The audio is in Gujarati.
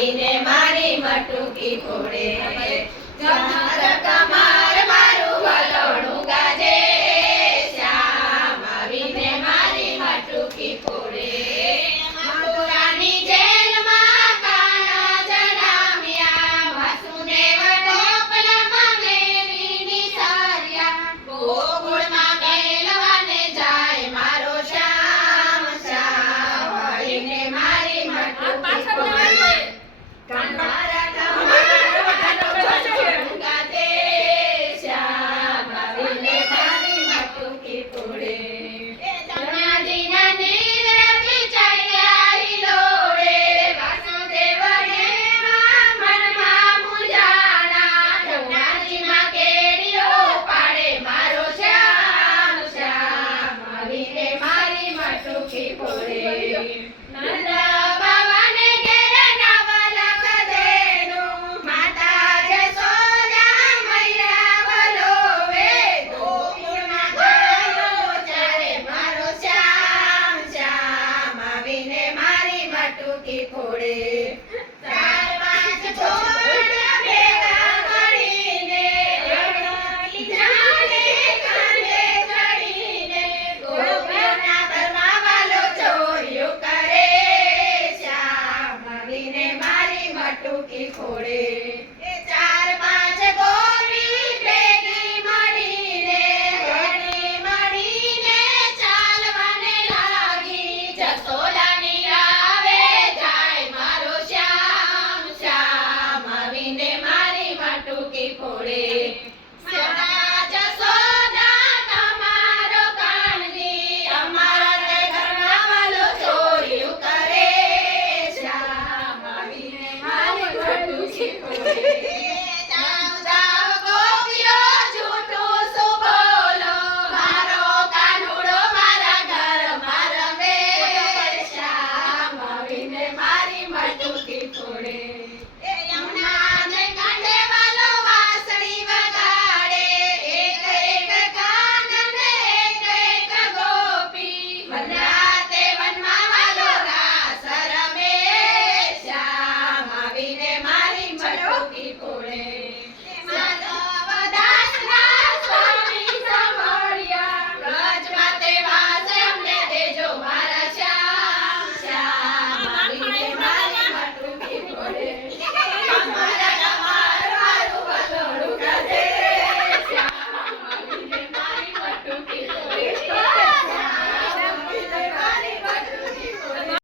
આવીને મારી મટુકી ફોડે કમર કમર મારું વલોણું ગાજે શ્યામ આવીને મારી મટુકી ફોડે મથુરાની જેલમાં કાના જણાવ્યા વાસુદેવ ટોપલામાં મેરીની સાર્યા ગોકુળમાં ગેલવાને જાય મારો શ્યામ શ્યામ આવીને મારી મટુકી ફોડે કમર ફોડે ચાર પાંચ છોડ ભેગા મળીને જાણે કાંધે ચડીને ગોપીઓના ઘરમાં વાલો ચોર્યો કરે શ્યામ આવીને મારી મટુકી ફોડે